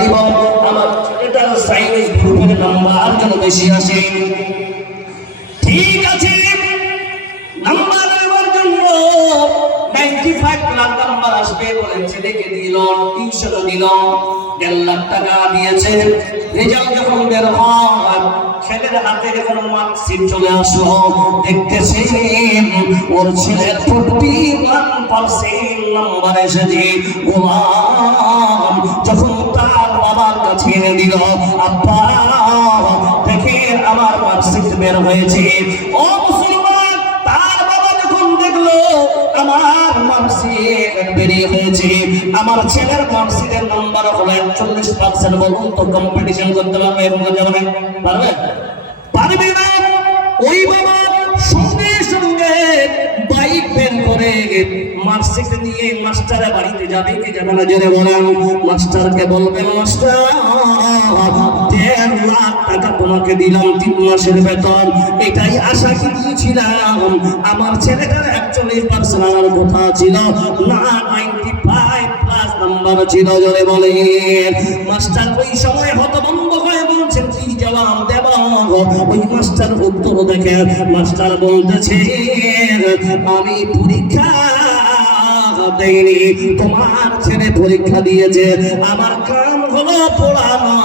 দিব, আমার ছেলেটার সাইন্স গ্রুপের নাম্বার যেন বেশি আসে। ঠিক আছে, নাম্বার নেওয়ার জন্য 95 লাখ নাম্বার আসবে বলে ছেলেকে দিল, টিউশন দিল, 1.5 লাখ টাকা দিয়েছে। রেজাল্ট যখন বের হয়, ছেলের হাতে যখন মার্কশিট চলে আসলো, দেখতেছে ওর ছেলের 41% নাম্বার এসেছে। গোলাম যখন তার বাবার কাছে এনে দিল, আব্বা দেখে আমার মার্কশিট বের হয়েছে। ও মুসলমান, তার বাবা যখন দেখলো আমার মার্কশিট বেরিয়ে হয়েছে, আমার ছেলের মার্কশিটের নাম্বার হলো 41%, বলুন তো কম্পিটিশন করতে পারবে? পারবে? পারবে না। ওই বাবা সঙ্গে সঙ্গে বাইক বের করে মার্কশিট নিয়ে মাস্টারের বাড়িতে যাবে কি যাবে না জেনে বলেন। মাস্টারকে বলবে, মাস্টার 1.5 লাখ টাকা তোমাকে দিলাম 3 মাসের বেতন, এটাই আশা কি দিয়েছিলাম। আমার ছেলেটার 41% আমার কথা ছিল না, 95+ নাম্বার ছিল, জোরে বলে। মাস্টার ওই সময় হতভম্ব হয়ে বলছেন, কি জবাব দেব? ওই মাস্টার উত্তর দেখে মাস্টার বলতেছে, আমি পরীক্ষা দেয়নি, তোমার ছেলে পরীক্ষা দিয়েছে। আমার কাম হলো পড়ানো,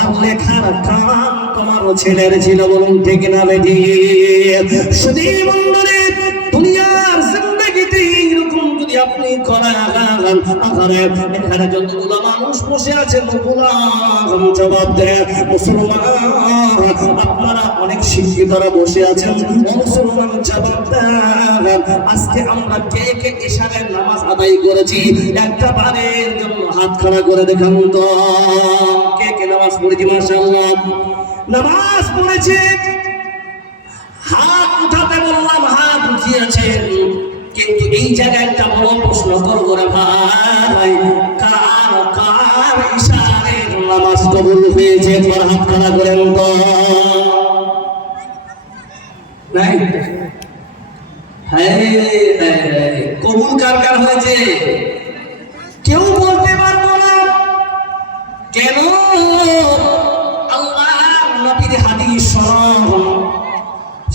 আর লেখার কাম তোমার ছেলের ছিল, বলুন ঠিক না বেটি? শুধু মন্ডলে দুনিয়ার জিন্দেগিতে এরকম যদি আপনি করেন, এখানে যতগুলো মানুষ বসে আছেন জবাব দেয়। মুসলমান আপনারা অনেক শিক্ষিতরা বসে আছেন, মুসলমান জবাব দেন। আজকে আমরা কে কে ইশারের নামাজ আদায় করেছি? একটা বারের জন্য হাত খাড়া করে দেখান তো, কে কে নামাজ পড়েছি? মাশাআল্লাহ, নামাজ পড়েছে। হাত উঠাতে বললাম, হাত উঠিয়েছেন, কিন্তু এই জায়গায় একটা বড় প্রশ্ন করবো রে ভাই, কার কার ইশারায় নামাজ কবুল হয়েছে? হাত খাড়া করেন তো। নাই? কবুল কার কার হয়েছে? কেউ বলতে পারবো না। কেন? আল্লাহর নবীর হাদিস শোনো,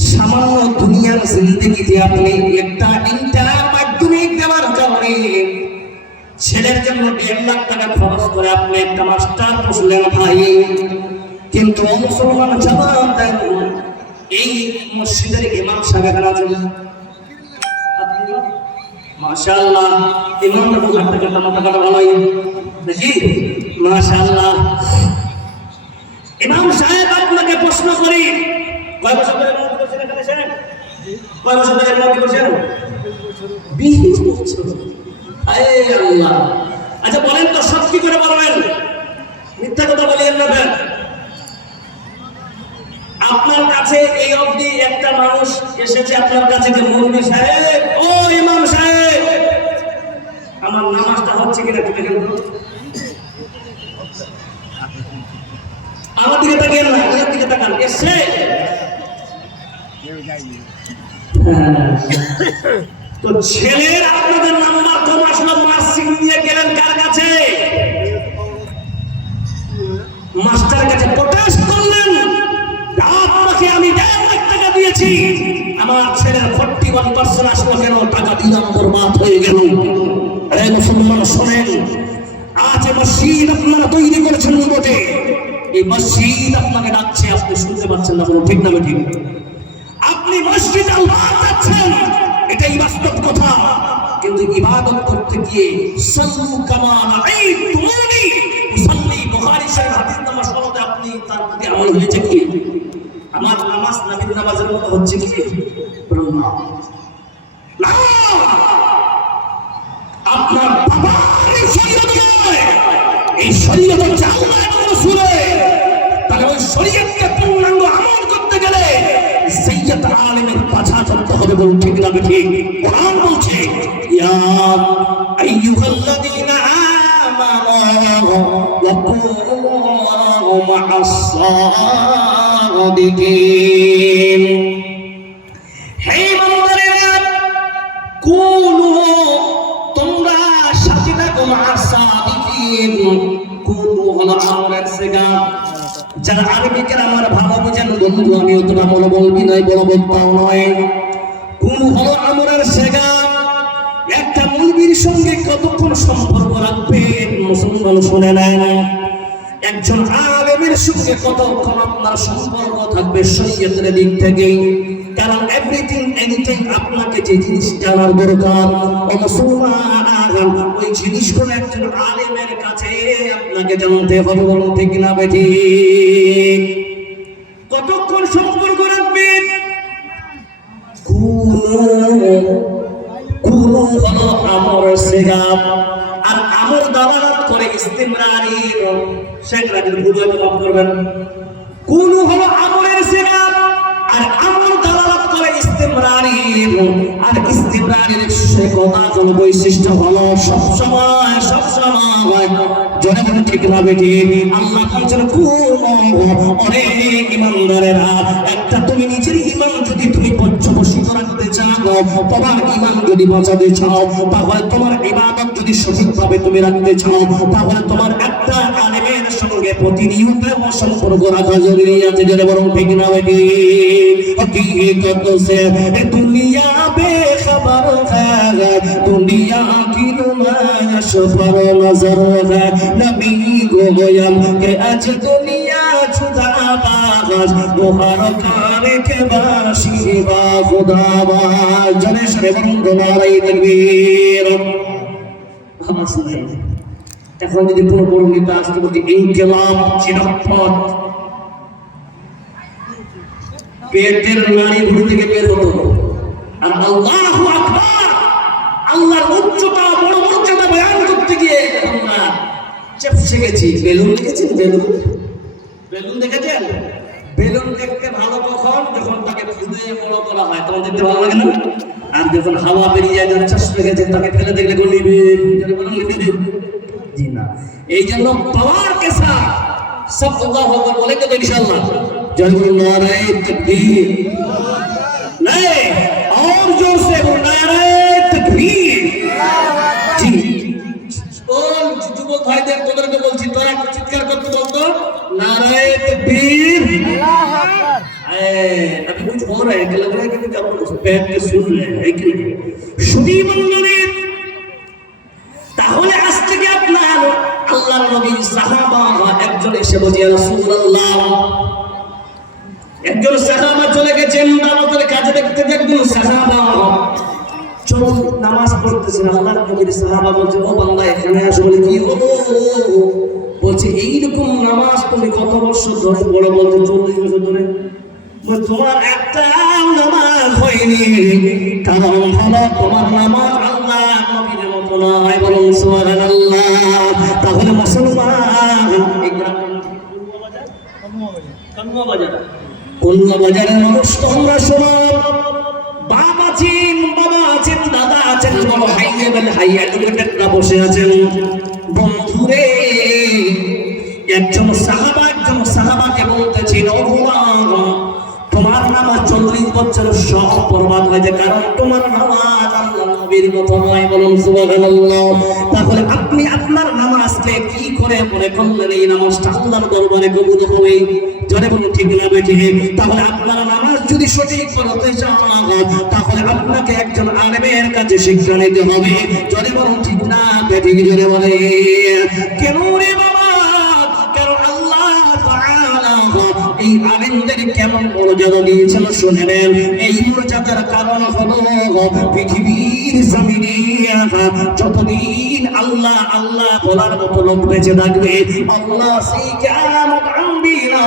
সামান্য দুনিয়ার জিন্দেগিতে আপনি একটা ইন্টার মাধ্যমিক দেওয়ার কারণে ছেলের জন্য 1.5 লাখ টাকা খরচ করে আপনি একটা মাস্টার বসলেন ভাই, কিন্তু মুসলমান জবাব দেন, এই মসজিদের ইমাম সাহেব আছেন, মাশাআল্লাহ, ইমামটা তো হাত থেকে টাকা ভালোই দেখি, মাশাআল্লাহ। ইমাম সাহেব আপনাকে প্রশ্ন করি, কয় বছর ধরে মুক্তি করছেন এখানে? কয় বছর ধরে মুক্তি করছেন? 20 বছর। আরে আল্লাহ, আচ্ছা বলেন তো, সত্যি করে বলবেন, মিথ্যা কথা বলিয়েন না। আপনার কাছে এই অবধি একটা মানুষ এসেছে আপনার কাছে যে, মৌলভী সাহেব, ও ইমাম সাহেব, আমার নামাজটা হচ্ছে কিনা একটু দেখেন তো। আমার দিকে তাকিয়ে না, ওদের দিকে তাকান। এসে তো ছেলের আপনাদের নাম্বার কম আসলো, মার্কশিট নিয়ে গেলেন কার কাছে? মাস্টার কাছে প্রোটেস্ট করলেন, আপনাকে আমি 1.5 লাখ টাকা দিয়েছি, আমার ছেলের 41% আসলো কেন? টাকা দিলাম, বরবাদ হয়ে গেল। আরে মুসলমান শোনেন, আজ মসজিদ আপনারা তৈরি করেছেন বটে, এই মসজিদ আপনাকে ডাকছে, আপনি শুনতে পাচ্ছেন না, ঠিক না ঠিক? আপনি মসজিদে আল্লাহ যাচ্ছেন, এটাই বাস্তব কথা, কিন্তু ইবাদত করতে গিয়ে সাল্লু কামা রাআইতুমুনি উসাল্লি, বুখারী শরীফ হাদিস নাম্বার 16 আপনি তার প্রতি আমল হয়েছে কি? আমার নামাজ নবীর নামাজের মতো হচ্ছে কি? না, আপনার বাবার শরীয়ত নয়, এই শরীয়ত হচ্ছে আল্লাহ এবং রাসূলের। তাহলে ওই শরীয়তকে পূর্ণাঙ্গ আমল করতে গেলে সাইয়্যিদ আলেমের পাছা চলতে হবে, বলুন ঠিক না ঠিক? কোরআন বলছে, ইয়া আইয়ুহাল্লাযীনা আমানু ওয়াকুনু মা'আস সাদিকিন, হে মুমিনেরা, কুনু, তোমরা সাথে থাকো, মা'আস সাদিকিন, কুনু যারা আরবিকের আমার ভালো বুঝেন বন্ধু, আমি অতটা মনোবলবী নয়, বড় বক্তাও নয়। কোন হলো আমরার শেখা একটা মুরগির সঙ্গে কতক্ষণ সম্পর্ক রাখবেন মুসলমান শুনে নেন। একজন আলেমের সঙ্গে কতক্ষণ আপনার সম্পর্ক থাকবে শরীয়তের দিক থেকে, কারণ এভরিথিং এনিথিং আপনাকে যে জিনিস জানার দরকার ও মুসলমান ওই জিনিসগুলো একজন আলেমের কাছে আপনাকে জানতে হবে। বলুন ঠিক না বেঠি? কতক্ষণ সম্পর্ক রাখবেন? কুলু হলো আমর সেগাম, আর আমর দালালাত করে ইস্তিমরারি। শেখ রাজের ভুল হয়তো মাফ করবেন। কুলু হলো আমরের সেগাম, আর আমর দালালাত করে ইস্তিমরারি। আর ইস্তিমরারির কথা হলো বৈশিষ্ট্য হলো সবসময় জনগণ ঠিক না বেটি? আল্লাহ বলছেন অনেক ইমানদারেরা, একটা তুমি নিজের ইমান যদি তুমি পর্যবসিত রাখতে চাও, তোমার ইমান যদি বাঁচাতে চাও, তাহলে তোমার ইবাদত যদি সঠিকভাবে তুমি রাখতে চাও, তাহলে তোমার একটা আলেমের সঙ্গে প্রতিনিয়ত সম্পর্ক রাখা জরুরি আছে। যারা বরং ঠিক না বেটি? হकीकत से दुनिया बेखबर है, दुनिया की नुमाइश पर नजर है। नबी गोयम के आज दुनिया जुदा बाज, मुहर खाने के बाशी बा खुदा बाज। जने शरे बंदनारे तकबीर। এখন যদি কোনো বড় নেতা আসতে বলতে ইনকিলাব চিরপথ, পেটের নারী ভুল থেকে বের হতো। আর আল্লাহু আকবার, আল্লাহর উচ্চতা বড় মর্যাদা বয়ান করতে গিয়ে আমরা চেপসে গেছি। বেলুন দেখেছেন? বেলুন দেখেছেন? বেলুন দেখতে ভালো কখন? যখন তাকে ফুলে বড় করা হয়, তখন দেখতে ভালো লাগে না? আর যখন হাওয়া বেরিয়ে যায়, যখন চেপসে গেছে, তাকে ফেলে দেখলে গলিবে জি না। এই জন্য পাওয়ার কে সাথ সব আল্লাহু আকবার বলে তো ইনশাআল্লাহ। जरूर नाराए तकबीर, नहीं और जोर से बोल नाराए तकबीर। जी बोल যুবক ভাইদের তোদেরকে বলছি, তোরা চিৎকার করতে বলতো नाराए तकबीर। अल्लाह আকবার। अभी कुछ हो रहा है, लग रहा है कि आप बैठ के सुन रहे हैं कि नहीं? শুধু মঙ্গলে তাহলে আজ থেকে আপনার আল্লাহর নবী সাহাবা একজন এসে বলে ইয়া রাসূলুল্লাহ, একজন সাহাবা চলে গেছেন দাওয়াতের কাজে, দেখতে একজন সাহাবা চলুন নামাজ পড়তেছেন। আল্লাহর নবীর সাহাবা বলছে ও বান্দা এখানে আসো। বলে কি হলো? বলছে এইরকম নামাজ তুমি কত বছর ধরে পড়ো? বলছে 40 বছর ধরে। তোমার একটা নামাজ হয়নি, কারণ হলো তোমার নামাজ আল্লাহ নবীর মতো নয়। বলুন সুবহানাল্লাহ। তাহলে মুসলমান খুলনা বাজারের মানুষ তোমরা শোনো, বাবা আছেন, দাদা আছেন, বড় ভাই অ্যাডভোকেটরা বসে আছেন। বন্ধুরে, একজন সাহাবাকে বলতেছেন ও তোমার নামাজ 40 বছর সব বরবাদ হয়েছে, কারণ তোমার নামাজ আল্লাহ নবীর মতো নয়। বলুন সুবহানাল্লাহ। তাহলে আপনি আপনার নামাজকে কি করে মনে করলেন এই নামাজটা আল্লাহর দরবারে কবুল হবে? জোরে বলুন ঠিক না বেঠি? তাহলে আপনার নামাজ যদি সঠিক করতে চান, তাহলে আপনাকে একজন আলেমের কাছে শিক্ষা নিতে হবে। জোরে বলুন ঠিক না বেঠি? জোরে বলে কেন রে বাবা? কারণ আল্লাহ তাআলা এই আলেমদের কেমন মর্যাদা দিয়েছেন শুনে নেন। এই মর্যাদার কারণ হলো পৃথিবীর জমিনে যতদিন আল্লাহ আল্লাহ বলার মতো লোক বেঁচে থাকবে, আল্লাহ সেই কিয়ামত আনবিরা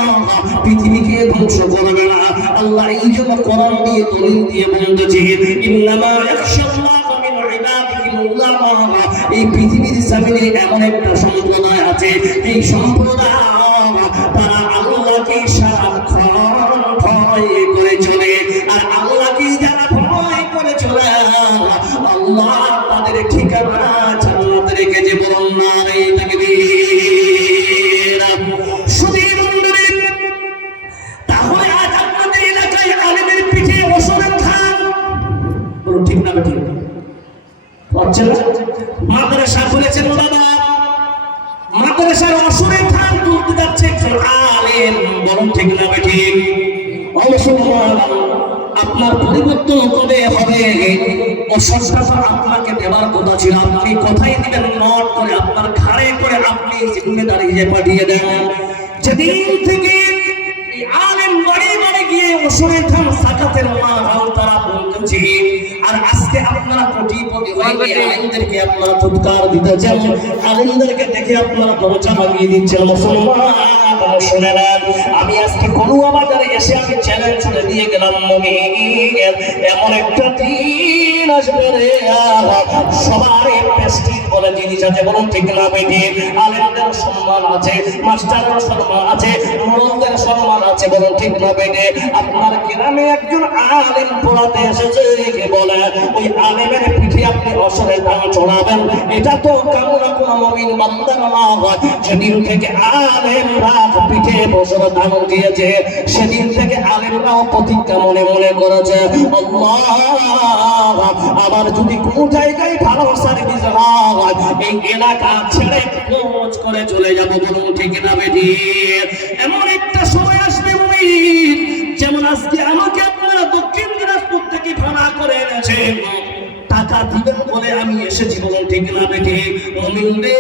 পৃথিবীকে ধ্বংস করবে না। আল্লাহ এই জন্য কোরআন দিয়ে দলিল দিয়ে বলতেছে ইন্নামা ইয়াখশাল্লাহু মিন ইবাদিহিল উলামা। এই পৃথিবীর জমিনে এমন একটা সম্প্রদায় আছে, এই সম্প্রদায় তারা আল্লাহকে সারাক্ষণ ভয় করে চলে। আর আল্লাহকে যারা ভয় করে চলে, আল্লাহ তাদের ঠিকানা জান্নাত রেখেছে। বলুন নারে তাকবীর। শুধু বন্ধুরে, তাহলে আজ আপনাদের এলাকায় আলেমের পিঠে ওসমান খান, বলুন ঠিক না বেঠিক? হচ্ছে না? মাদ্রাসা খুলেছেন বাবা, মাদ্রাসা মাদ্রাসার অসুরের ধান তুলতে যাচ্ছে একজন আলেম, বরং ঠিক না ঠিক? অবশ্যই আপনার পরিবর্তন কবে হবে? অসৎটা তো আপনাকে দেওয়ার কথা ছিল, আপনি কোথায় দিবেন নোট করে আপনার ঘাড়ে করে আপনি জিম্মেদারি যে পাঠিয়ে দেন। যেদিন থেকে এই আলেম বাড়ি বাড়ি গিয়ে অসুরের ধান সাকাতের মাল তারা বলতেছে, আর আজকে আপনারা কোটিপতি হয়ে গিয়ে আলেমদেরকে আপনারা ফুৎকার দিতে চান, আলেমদেরকে দেখে আপনারা দরজা লাগিয়ে দিচ্ছেন। মুসলমান শুনে নেন, আমি আজকে কলুয়া বাজারে এসে আমি চ্যালেঞ্জ ছুড়ে দিয়ে গেলাম, এমন একটা দিন আসবে রে সবার প্রেস্টিজ বলে জিনিস আছে, বলুন ঠিক না বেটি? আলেমদের সম্মান আছে, মাস্টারের সম্মান আছে, মুরব্বিদের সম্মান আছে, বলুন ঠিক না বেটি? আপনার গ্রামে একজন আলেম পড়াতে এসেছে, বলে ওই আলেমের পিঠে আপনি অসরের ধান চড়াবেন, এটা তো কামনা কোনো মুমিন বান্দার না হয়। যেদিন থেকে আলেমরা পিঠে বছর ধান দিয়েছে, সেদিন থেকে আলেমরাও প্রতিজ্ঞা মনে মনে করেছে, আল্লাহ আবার যদি কোনো জায়গায় ভালো সার্ভিস হয় এই এলাকা ছেড়ে খোঁজ করে চলে যাবো, বলুন ঠিক না বেটি? এমন একটা সময় আসবে মুমিন, যেমন আজকে আমাকে আপনারা দক্ষিণ দিনাজপুর থেকে ভাড়া করে এনেছেন, টাকা দিবেন বলে আমি এসেছি, বলুন ঠিক না বেটি? মুমিন রে,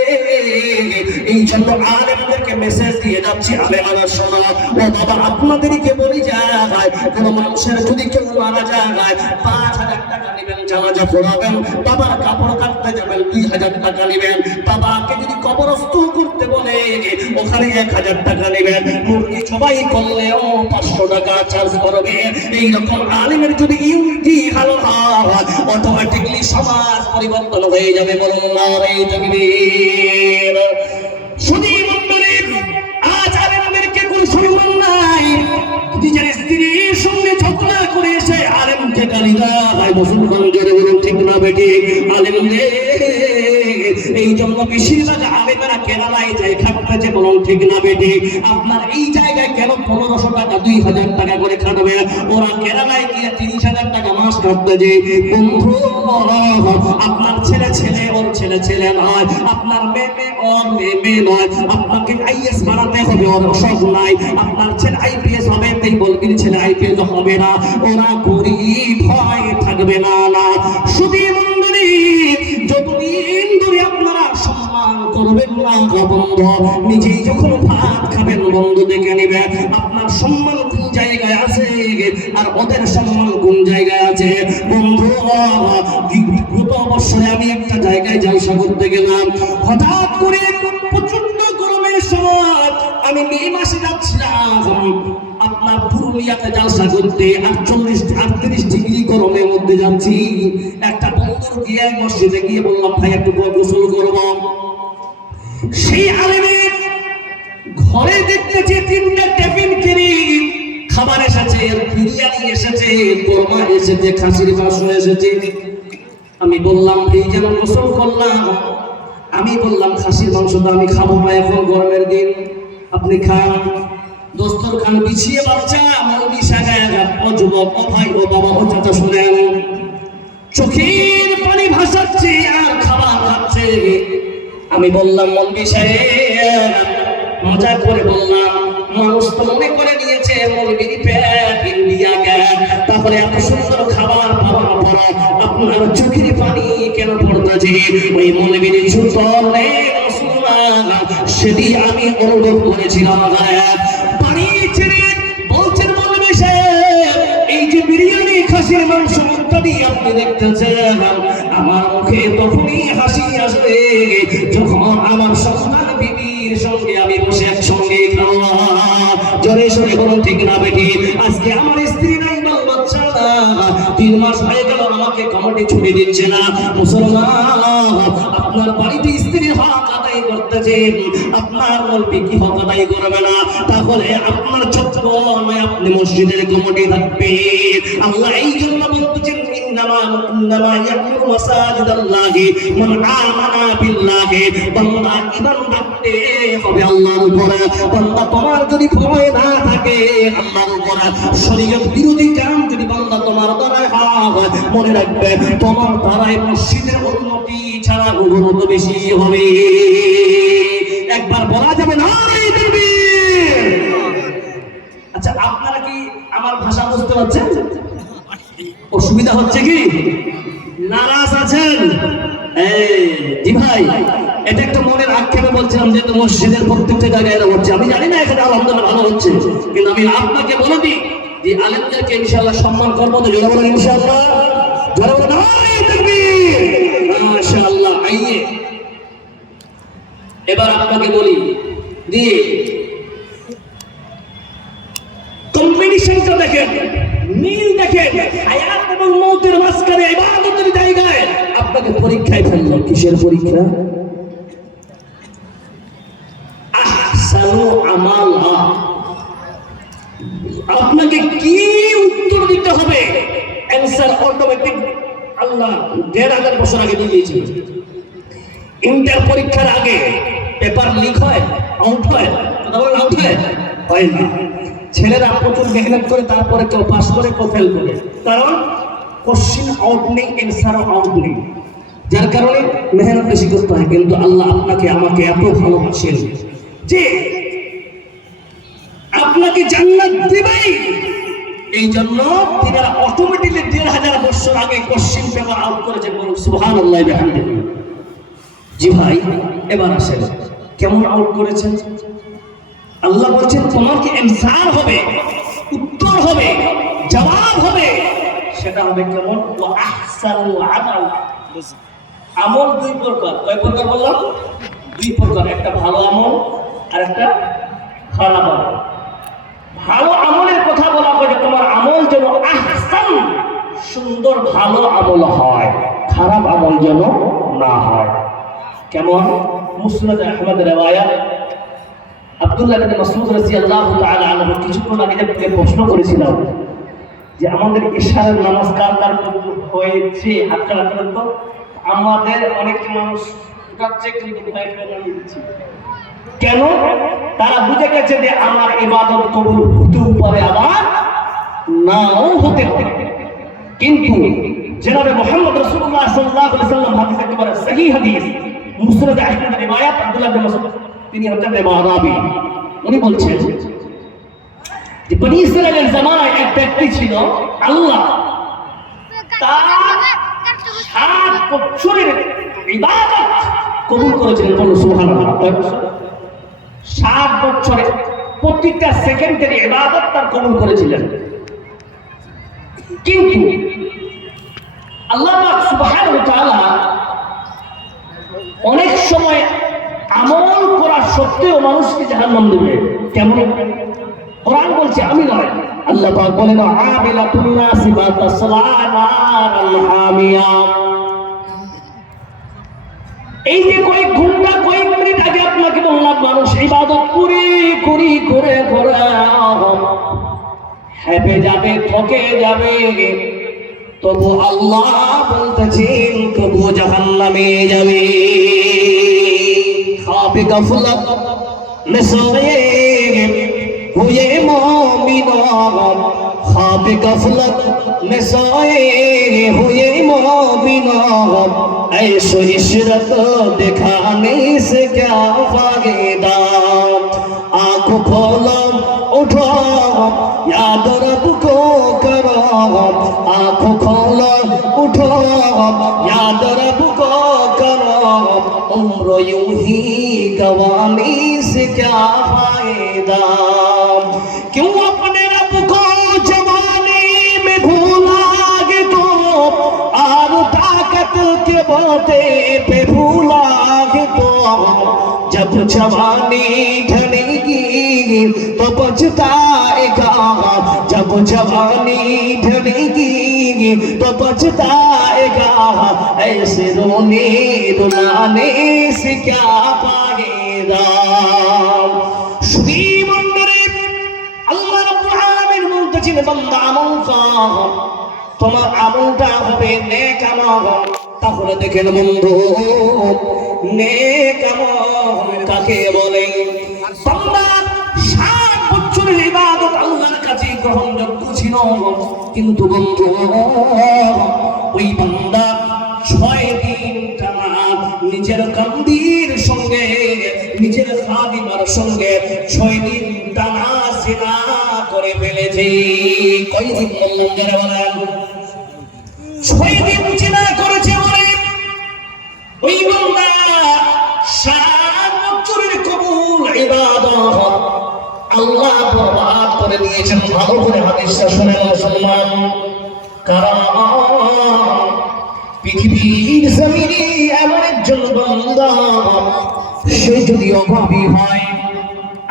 এই জন্য আলেমদেরকে মেসেজ দিয়ে যাচ্ছি, আলেমারা শোনো, ও বাবা আপনাদেরকে বলি যায়, কোন মানুষের যদি কেউ মারা যায় 5,000 টাকা নেবেন, জানাজা পড়াবেন, বাবার কাপড় কাটতে যাবেন 2,000 টাকা নেবেন, বাবাকে যদি কবরস্থ করতে বলে ওখানে 1,000 টাকা নেবেন, মুরগি সবাই করলেও 500 টাকা চার্জ করবে। এইরকম আলেমের যদি ইউনিটি ভালো হয়, অটোমেটিকলি সমাজ পরিবর্তন হয়ে যাবে, বলুন নারে তাকবীর। শুধু মন্ডলী, আজ আলেমদেরকে কোন সম্মান নাই, নিজের স্ত্রীর সঙ্গে ঝগড়া করে এসে আলেমকে গালি দেয়, মুসলমান জোরে বলুন ঠিক না বেটি? আলেমদের এই জন্য বেশিরভাগ আলেমেরা কেরালায় যায় খাটতে, বলুন ঠিক না বেটি? আপনার এই জায়গায় কেন 1500 টাকা 2,000 টাকা করে খাটবে? ওরা কেরালায় গিয়ে 30,000 টাকা মাস কাটতে যে। বন্ধু, আপনার ছেলে ছেলে ওর ছেলে ছেলে নয়, আপনার মেয়ে ওর মেয়ে নয়, আপনাকে আইএস বানাতে হবে ওর শখ নাই, আপনার ছেলে আইপিএস হবে তাই বলবেন ছেলে আইপিএস হবে না, ওরা গরিব হয় থাকবে না। না শুধু মন্ডলী, যতদিন ধরে আপনারা সম্মান করবেন না বন্ধু, নিজেই যখন ভাত খাবেন বন্ধু দেখে নেবে আপনার সম্মান কোন জায়গায় আছে আর ওদের সম্মান কোন জায়গায় আছে। বন্ধু, গত বছরে আমি একটা জায়গায় জলসা করতে গেলাম, হঠাৎ করে প্রচন্ড গরমের সময় আমি মে মাসে যাচ্ছিলাম আপনার পুরুলিয়াতে জলসা করতে, 38 ডিগ্রি গরমের মধ্যে যাচ্ছি। একটা বন্ধুর গিয়ে মসজিদে গিয়ে বললাম, ভাই একটু গোসল করব। সেই আলেমের ঘরে দেখতেছি 3টা টিফিন কিনি, খাবার এসেছে, বিরিয়ানি এসেছে, কোরমা এসেছে, খাসির মাংস এসেছে। আমি বললাম, এই যেন গোসল করলাম, আমি বললাম খাসির মাংস তো আমি খাবো না, এখন গরমের দিন, আপনি খান। দস্তরখান বিছিয়ে বাচ্চা মৌলি সাগায় ও যুবক, ও ভাই, ও বাবা, ও চাচা শুনেন, চোখের পানি ভাসাচ্ছে আর খাবার খাচ্ছে। আমি বললাম, মৌলি সাহেব, মজা করে বললাম, মানুষ তো মনে করে নিয়েছে মৌলবীর পেট ইন্ডিয়া গেল, তারপরে এত সুন্দর খাবার পাওয়ার পর আপনার চোখের পানি কেন পড়তেছে? ওই মৌলবীর জুতো নেই মুসলমান, সেদিন আমি অনুভব করেছিলাম। পানি ছেড়ে বলছেন, মৌলবী সাহেব, এই যে বিরিয়ানি, খাসির মাংস ইত্যাদি আপনি দেখতেছেন, আমার মুখে তখনই হাসি আসবে যখন আমার সন্তান বিবির সঙ্গে আমি বসে একসঙ্গে খাওয়া। জোরে সরে বলুন ঠিক না বেটি? আজকে আমার স্ত্রী নাই, বাল বাচ্চা না, 3 মাস হয়ে গেল আমাকে কমিটি ছুটি দিচ্ছে না। মুসলমান, আপনার বাড়িতে স্ত্রীর হক আদায় করতেছে, আপনার বলবে কি হক আদায় করবে না? তাহলে আপনার ছোট্ট নয়, আপনি মসজিদের কমিটি থাকবে। আল্লাহ এই জন্য বলতেছেন, ইন্নামা ইয়াকুমু মাসাজিদাল্লাহি মান আমানা বিল্লাহি। বান্দা ঈমান রাখতে হবে আল্লাহর উপরে। বান্দা তোমার যদি ভয় না থাকে আল্লাহর উপরে, শরীয়ত বিরোধী কাম যদি বান্দা তোমার দ্বারা হয়, মনে রাখবে তোমার দ্বারাই মসজিদের উন্নতি ছাড়া উন্নতি বেশি হবে। একবার বলা অসুবিধা হচ্ছে কি? নারাজ আছেন? জি ভাই, এটা একটা মনের আক্ষেপে বলছিলাম, যেহেতু মসজিদের প্রত্যেকটা জায়গায় এরা হচ্ছে, আমি জানি না এখানে আলহামদুলিল্লাহ ভালো হচ্ছে, কিন্তু আমি আপনাকে বলে দিই যে আলেমদেরকে ইনশাআল্লাহ সম্মান করবো তো। জোরে বলেন ইনশাআল্লাহ, জোরে বলেন নারে তাকবীর, মাশাআল্লাহ। আইয়ে এবার আপনাকে বলি দিয়ে কম্বিনেশনটা দেখেন, মিল দেখেন, হায়াত এবং মৌতের মাঝখানে ইবাদতের জায়গায় আপনাকে পরীক্ষায় ফেললো। কিসের পরীক্ষা? আহসানু আমালা। আপনাকে কি উত্তর দিতে হবে, অ্যানসার অটোমেটিক আল্লাহ ১৫০০ বছর আগে দিয়ে দিয়েছে। ইন্টার পরীক্ষার আগে পেপার লিক হয়, আউট হয়, কথা বলেন, আউট হয় না। ছেলেরা প্রচুর মেহনত করে, তারপরে কেউ পাস করে, কেউ ফেল করে, কারণ কোশ্চিন আউট নেই, অ্যান্সারও আউট নেই, যার কারণে মেহনত বেশি করতে হয়। কিন্তু আল্লাহ আপনাকে আমাকে এত ভালোবাসেন যে আপনাকে জান্নাত দিবেই, এই জন্য তিনারা অটোমেটিকলি ১৫০০ বছর আগে কোশ্চিন পেপার আউট করেছেন। বলুন সুবহানাল্লাহ বিহামদিহি। জি ভাই, এবার আসেন কেমন আউট করেছেন। আল্লাহ বলছেন তোমার কি অ্যানসার হবে, উত্তর হবে, জবাব হবে, সেটা হবে কেমন? ওয়া আহসানু আমাল। আমল দুই প্রকার। কয় প্রকার বললাম? দুই প্রকার। একটা ভালো আমল আর একটা খারাপ আমল। ভালো আমলের কথা বলা হয় যে তোমার আমল যেন আহসান, সুন্দর ভালো আমল হয়, খারাপ আমল যেন না হয়। কেমন? মুসনাদ আহমদের রিওয়ায়াত, আব্দুল্লাহ ইবনে মাসউদ রাদিয়াল্লাহু তাআলা আনহু কিছুক্ষণ আগে যে প্রশ্ন করেছিলাম যে আমাদের ইশারার নামাজ কার কার হয়েছে, হাত তোলা করেন তো। আমাদের অনেক মানুষ উঠাচ্ছে কিন্তু ফাইট করে দিচ্ছে। কেন? তারা বুঝে গেছে যে আমার ইবাদত কবুল হতেও পারে, আবার নাও হতে পারে। কিন্তু জনাবে মুহাম্মদ রাসূলুল্লাহ সাল্লাল্লাহু আলাইহি ওয়াসাল্লাম হাদিস একেবারে সহিহ হাদিস, মুসনাদ আহমদের রিওয়ায়াত, আব্দুল্লাহ ইবনে মাসউদ, তিনি হচ্ছেন ইমাম রাবি। উনি বলছেন যে বনি ইসরাইলের জামানায় এক ব্যক্তি ছিল, আল্লাহ তার ৭ বছরের ইবাদত কবুল করেছিলেন। বলুন সুবহানাল্লাহ। ৭ বছরে প্রত্যেকটা সেকেন্ডের ইবাদত তার কবুল করেছিলেন। কিন্তু আল্লাহ পাক সুবহানাহু ওয়া তাআলা অনেক সময় আমল করা সত্ত্বেও মানুষকে জাহান্নাম দেবে। কেমন? কোরআন বলছে, আমি নয়, আল্লাহ পাক বলেন আমিলাতুন নাসিবা তাসলা নারাল হামিয়া। এই যে কয়েক ঘন্টা কয়েক মিনিট আগে আপনাকে বললাম, মানুষ ইবাদত করে করে করে করে হেঁপে যাবে, থকে যাবে, তবু আল্লাহ বলতেছেন তবু জাহান্নামে যাবে। খাবে গাফলাত में सोए हुए मोमिनों, ख्वाब गफलत में सोए हुए मोमिनों, ऐशो इशरत दिखाने से क्या फायदा। आँखों खोलो उठो याद रब को करो, आँखों खोलो उठो याद रब को करो, उम्र यूं ही गवाने से क्या फायदा। क्यों अपने रब को जवानी में भूलागे तो, और ताकत के बाते पे भूलागे तो, जब जवानी ढलेगी तो पछताएगा, जब जवानी ढलेगी तो पछताएगा, ऐसे रोने रुलाने से क्या पाएगा। शुभी मंडरे अल्लाह रब्बुल आलामीन বলতেছেন, বান্দা আমল কর, তোমার আমলটা হবে নেক আমল। তাহলে দেখেন বন্ধু, নেক আমল কাকে বলে? বান্দা 7 বছরের ইবাদত আল্লাহর কাছে গ্রহণযোগ্য ছিল, কিন্তু বন্ধু ওই বান্দা 6 দিন টানা নিজের কান্দির সঙ্গে নিজের খাদিমার সঙ্গে 6 দিন টানা জিনা করে ফেলেছে। কয়দিন বললেন? 6 দিন জিনা করেছে বলে ওই বান্দা 7 বছরের কবুল ইবাদত আল্লাহ বরবাদ করে দিয়েছেন। ভালো করে হাদিসটা শুনেন মুসলমান। কারণ পৃথিবীর জমিনে এমন একজন বান্দা, সে যদি অভাবী হয়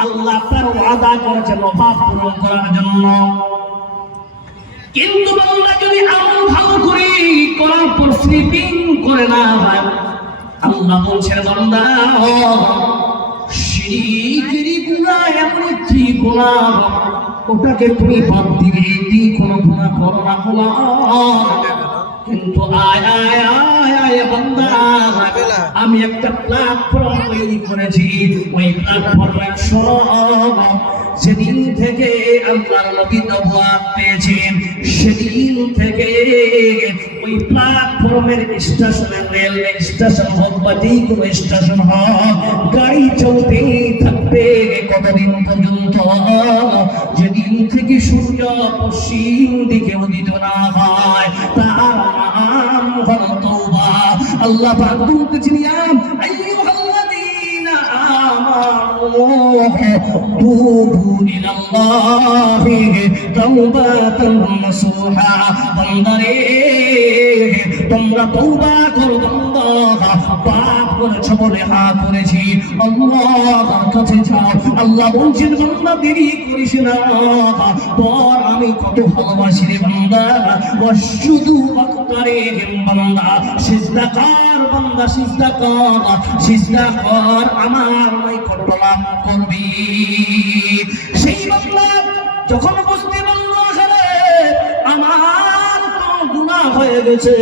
আল্লাহ তার ওয়াদা করেছেন অভাব পূরণ করার জন্য। কিন্তু বান্দা যদি আমল ভালো করে করার পর স্লিপিং করে না হয়, আল্লাহ বলছেন বান্দা শিরকি গুনাহ এমন একটি গুনাহ, ওটাকে তুমি বাদ দিবে, এটি কোনো গুনাহ করো না গুনাহ। কিন্তু আয় বান্দা, আমি একটা প্ল্যাটফর্ম তৈরি করেছি, ওই প্ল্যাটফর্মে সেদিন থেকে আল্লাহর নবী নবুয়ত পেয়েছেন, সেদিন থেকে ওই প্ল্যাটফর্মের স্টেশনে, রেল স্টেশন হোক বা যে কোনো স্টেশন হোক, গাড়ি চলতেই থাকবে। কতদিন পর্যন্ত? যেদিন থেকে সূর্য পশ্চিম দিকে উদিত না হয়, তার নাম হলো তওবা। আল্লাহ পাক বলতেছেন, ইয়া আইয়ুহাল্লাযীনা আমানু তুবু ইলাল্লাহি তাওবাতান নাসুহা। বান্দারে তোমরা তওবা করো, বান্দা পাপ করেছো বলে করেছি, আল্লাহর কাছে যাও। আল্লাহ বলছেন বান্দা দেরি করিস না, তোর আমি কত ভালোবাসি রে বান্দা। ওয়াসজুদু ওয়াকতারিহিম, বান্দা সিজদা কর, বান্দা সিজদা কর, সিজদা কর, আমার নৈকট্য লাভ করবি। সেই বান্দা যখন বুঝতে পারল আমার তো গুনাহ হয়ে গেছে,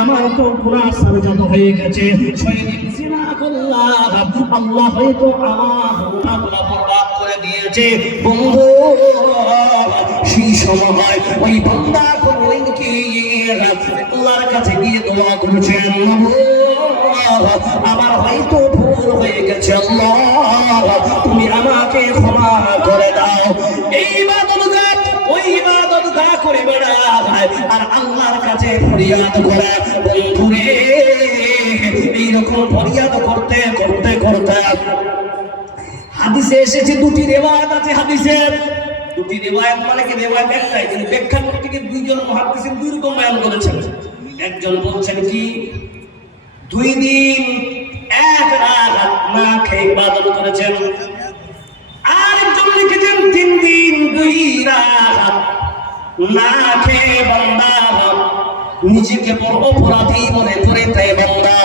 আমার তো গুনাহ সারজাত হয়ে গেছে, 6 দিন জিনা করলাম, আল্লাহ হয়তো আমার গুনাহগুলো বরবাদ করে দিয়েছে। বন্ধু সেই সময় ওই বান্দা কোনদিন কি আল্লাহর কাছে গিয়ে দোয়া করেছেন, আমার হয়তো ভুল হয়ে গেছে, আল্লাহ তুমি আমাকে ক্ষমা করে দাও। এই ইবাদত ওই ইবাদত করে বেড়ায় আর আল্লাহর কাছে ফরিয়াদ করে। বন্ধুরে এইরকম ফরিয়াদ করতে করতে করতে হাদিসে এসেছে, 2টি রিওয়ায়াত আছে হাদিসের। 2টি রিওয়ায়াত মানে কি রিওয়ায়াত একটাই, কিন্তু ব্যাখ্যা করতে গিয়ে 2 জন মুহাদ্দিসিন 2 রকম বয়ান করেছেন। একজন বলছেন কি 2 দিন 1 রাত না খেয়ে ইবাদত করেছেন, আরেকজন লিখেছেন 3 দিন 2 রাত না খেয়ে বান্দা নিজেকে বড় অপরাধী মনে করে তাই বান্দা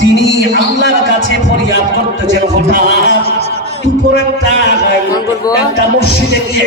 তিনি আল্লাহর কাছে ফরিয়াদ করতেছেন। হঠাৎ দুপুর একটা মসজিদে গিয়ে